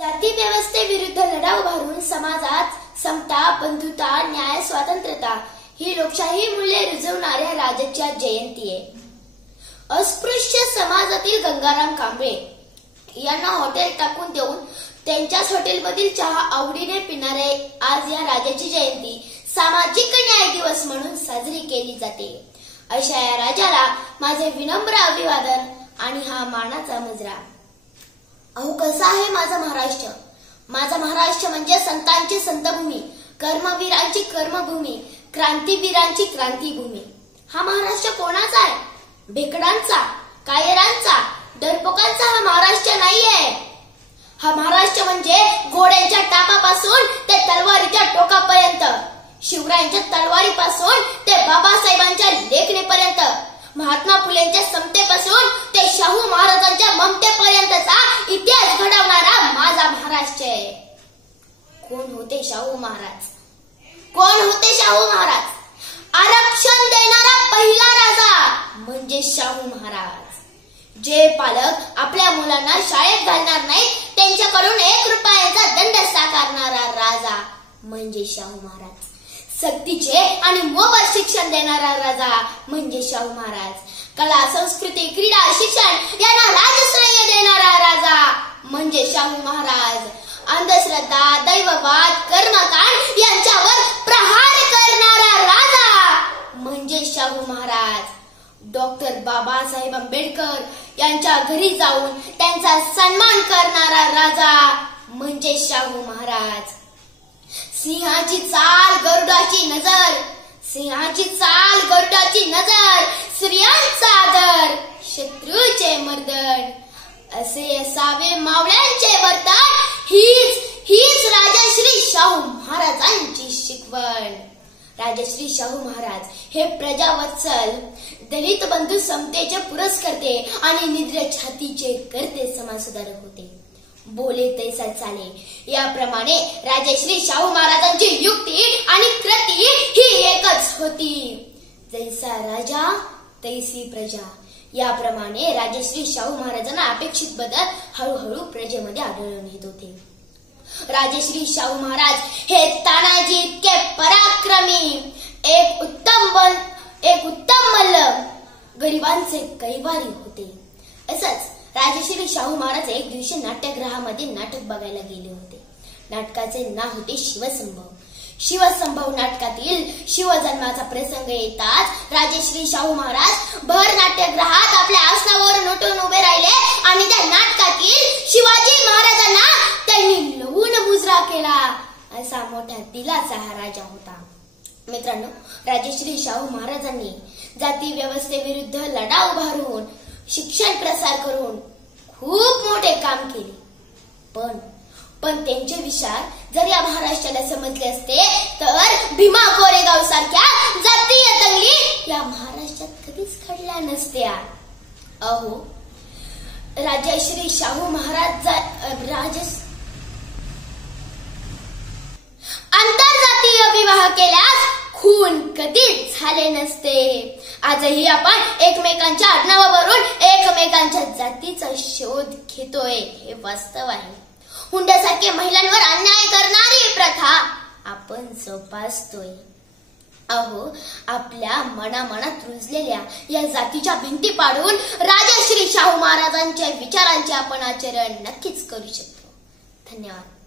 जाती व्यवस्थेविरुद्ध लढा उभारून समाजात समता, बंधुता, न्याय, स्वातंत्र्यता ही लोकशाही मूल्ये रुजवणाऱ्या राजाच्या जयंती आहे. अस्पृश्य समाजातील गंगाराम कांबळे यांना हॉटेल टाकून देऊन त्यांच्याच हॉटेलमधील चहा आवडीने पिणारे आज या राजाची जयंती सामाजिक न्याय दिवस म्हणून साजरी केली जाते. अशा या राजाला माझे विनम्र अभिवादन आणि हा मानाचा मुजरा. अहो, कसा आहे माझा महाराष्ट्र? माझा महाराष्ट्र म्हणजे संतांची संतभूमी, कर्मवीरांची कर्मभूमी, क्रांतीवीरांची क्रांतीभूमी. हा महाराष्ट्र कोणाचा आहे? भेकडांचा, कायरांचा, डरपोकांचा हा महाराष्ट्र नाहीये. हा महाराष्ट्र म्हणजे घोड्यांच्या टापापासून ते तलवारीच्या टोकापर्यंत, शिवरायांच्या तलवारीपासून ते बाबासाहेबांच्या लेखणीपर्यंत, महात्मा फुलेंच्या समतेपासून ते शाहू महाराजांच्या ममतेपर्यंतचा इतिहास घडवणारा माझा महाराष्ट्र आहे. कोण होते शाहू महाराज? कोण होते शाहू महाराज? आरक्षण देणारा पहिला राजा म्हणजे शाहू महाराज. जे पालक आपल्या मुलांना शाळेत घालणार नाही त्यांच्याकडून 1 रुपयाचा दंड साकारणारा राजा म्हणजे शाहू महाराज. सक्तीचे आणि मोफत शिक्षण देणारा राजा म्हणजे शाहू महाराज. कला, संस्कृती, क्रीडा, शिक्षण यांना राजश्रेय देणारा राजा म्हणजे शाहू महाराज. अंधश्रद्धा, दैववाद, कर्मकांड यांच्यावर प्रहार करणारा राजा म्हणजे शाहू महाराज. डॉक्टर बाबासाहेब आंबेडकर यांच्या घरी जाऊन त्यांचा सन्मान करणारा राजा म्हणजे शाहू महाराज. सिंहाची चाल गरुडाची नजर, सिंहाची चाल गरुडाची नजर, स्त्रियांचा आदर, शत्रूचे मर्दन, असे असावे मावळ्यांचे वर्तन, हीच राजश्री शाहू महाराजांची शिकवण. राजश्री शाहू महाराज हे प्रजावत्सल, दलित बंधू समतेचे पुरस्कर्ते आणि निद्र छातीचे करते समाजसुधारक होते. बोले तैसा चाले याप्रमाणे राजश्री शाहू महाराजांची युक्ती आणि कृती ही एकच होती. जैसा राजा तैसी प्रजा याप्रमाणे राजश्री शाहू महाराजांना अपेक्षित बदल हळूहळू प्रजेमध्ये आढळून येत होते. राजश्री शाहू महाराज हे तानाजी इतके पराक्रमी, एक उत्तम मल्ल, गरिबांचे कैवारी होते. असंच राजश्री शाहू महाराज एक दिवशी नाट्यगृहामध्ये नाटक बघायला गेले होते. नाटकाचे नाव होते शिवसंभव. शिवसंभव नाटकातील शिवजन्माचा प्रसंग येताच राजश्री शाहू महाराज भर नाट्यगृहात आपल्या आसनावरून उठून उभे राहिले आणि त्या नाटकातील शिवाजी महाराजांना त्यांनी लवून मुजरा केला. असा मोठा दिलाचा हा राजा होता. मित्रांनो, राजश्री शाहू महाराजांनी जाती व्यवस्थेविरुद्ध लढा उभारून शिक्षण प्रसार करून खूप मोठे काम केले. पण त्यांचे विचार जर या महाराष्ट्राला समजले असते तर भीमा कोरेगाव सारख्या जातीय दंगली या महाराष्ट्रात कधीच घडल्या नसत्या. अहो, राजश्री शाहू महाराज आंतरजातीय विवाह केल्यास खून कधीच झाले नसते. आजही आपण एकमेकांच्या आडनावावरून एकमेकांच्या जातीचा शोध घेतोय हे वास्तव आहे. हुंड्यासारखे महिलांवर अन्याय करणारी प्रथा आपण जोपासतोय. अहो, आपल्या मनामनात रुजलेल्या या जातीच्या भिंती पाडून राजश्री शाहू महाराजांच्या विचारांचे आपण आचरण नक्कीच करू शकतो. धन्यवाद.